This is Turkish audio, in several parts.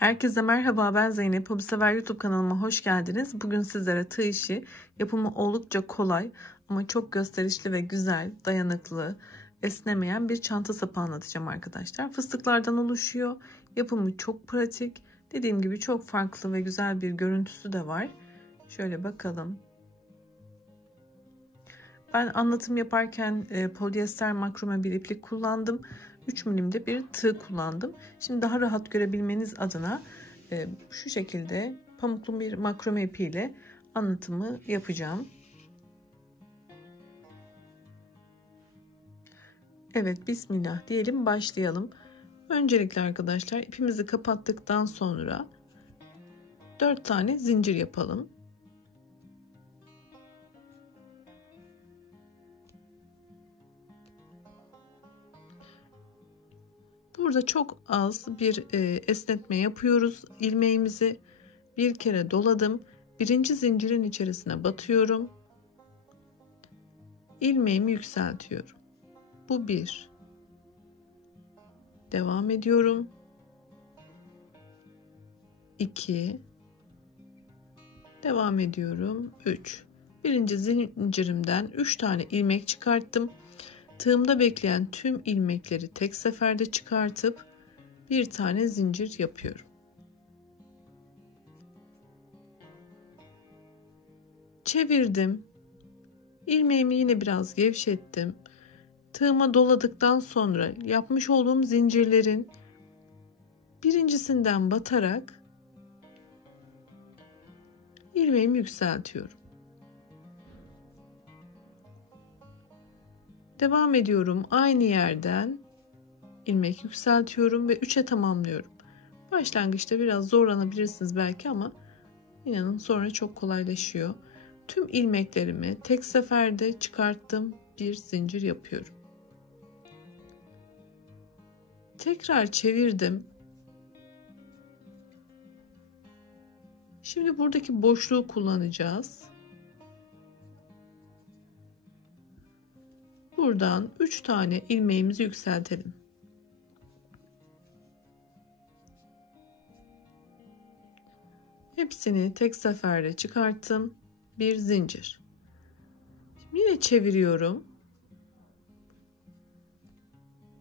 Herkese merhaba, ben Zeynep. Hobisever YouTube kanalıma hoş geldiniz. Bugün sizlere tığ işi yapımı oldukça kolay ama çok gösterişli ve güzel, dayanıklı, esnemeyen bir çanta sapı anlatacağım arkadaşlar. Fıstıklardan oluşuyor. Yapımı çok pratik. Dediğim gibi çok farklı ve güzel bir görüntüsü de var. Şöyle bakalım. Ben anlatım yaparken polyester makrome bir iplik kullandım. 3 milimde bir tığ kullandım. Şimdi daha rahat görebilmeniz adına şu şekilde pamuklu bir makrome ipiyle anlatımı yapacağım. Evet, bismillah diyelim, başlayalım. Öncelikle arkadaşlar ipimizi kapattıktan sonra 4 tane zincir yapalım. Burada çok az bir esnetme yapıyoruz. İlmeğimizi bir kere doladım. Birinci zincirin içerisine batıyorum. İlmeğimi yükseltiyorum. Bu bir. Devam ediyorum. 2. Devam ediyorum. 3. Birinci zincirimden 3 tane ilmek çıkarttım. Tığımda bekleyen tüm ilmekleri tek seferde çıkartıp bir tane zincir yapıyorum. Çevirdim. İlmeğimi yine biraz gevşettim. Tığıma doladıktan sonra yapmış olduğum zincirlerin birincisinden batarak ilmeğimi yükseltiyorum. Devam ediyorum. Aynı yerden ilmek yükseltiyorum ve 3'e tamamlıyorum. Başlangıçta biraz zorlanabilirsiniz belki ama inanın sonra çok kolaylaşıyor. Tüm ilmeklerimi tek seferde çıkarttım. Bir zincir yapıyorum. Tekrar çevirdim. Şimdi buradaki boşluğu kullanacağız. Buradan 3 tane ilmeğimizi yükseltelim. Hepsini tek seferde çıkarttım. Bir zincir. Şimdi yine çeviriyorum.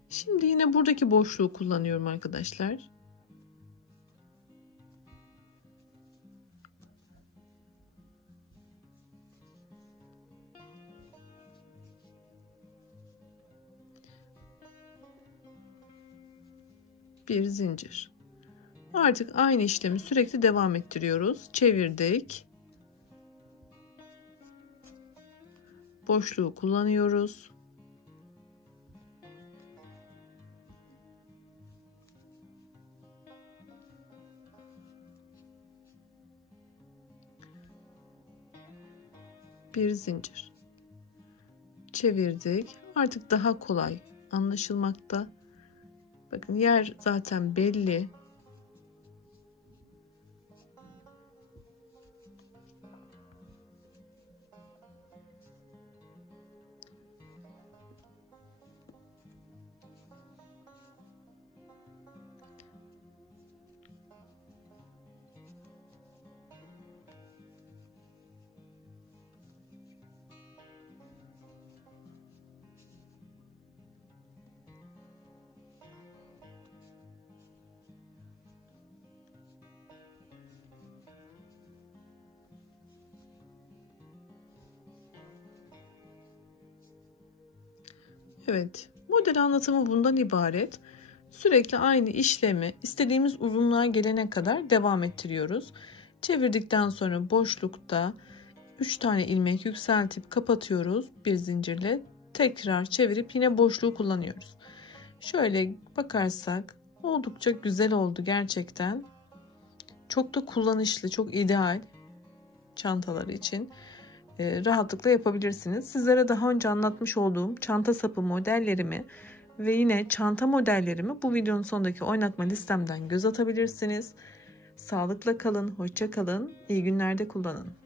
Şimdi yine buradaki boşluğu kullanıyorum arkadaşlar. Bir zincir. Artık aynı işlemi sürekli devam ettiriyoruz. Çevirdik. Boşluğu kullanıyoruz. Bir zincir. Çevirdik. Artık daha kolay anlaşılmakta. Bakın yer zaten belli. Evet, model anlatımı bundan ibaret. Sürekli aynı işlemi istediğimiz uzunluğa gelene kadar devam ettiriyoruz. Çevirdikten sonra boşlukta 3 tane ilmek yükseltip kapatıyoruz bir zincirle. Tekrar çevirip yine boşluğu kullanıyoruz. Şöyle bakarsak oldukça güzel oldu gerçekten. Çok da kullanışlı, çok ideal çantalar için. Rahatlıkla yapabilirsiniz. Sizlere daha önce anlatmış olduğum çanta sapı modellerimi ve yine çanta modellerimi bu videonun sonundaki oynatma listemden göz atabilirsiniz. Sağlıkla kalın, hoşça kalın, iyi günlerde kullanın.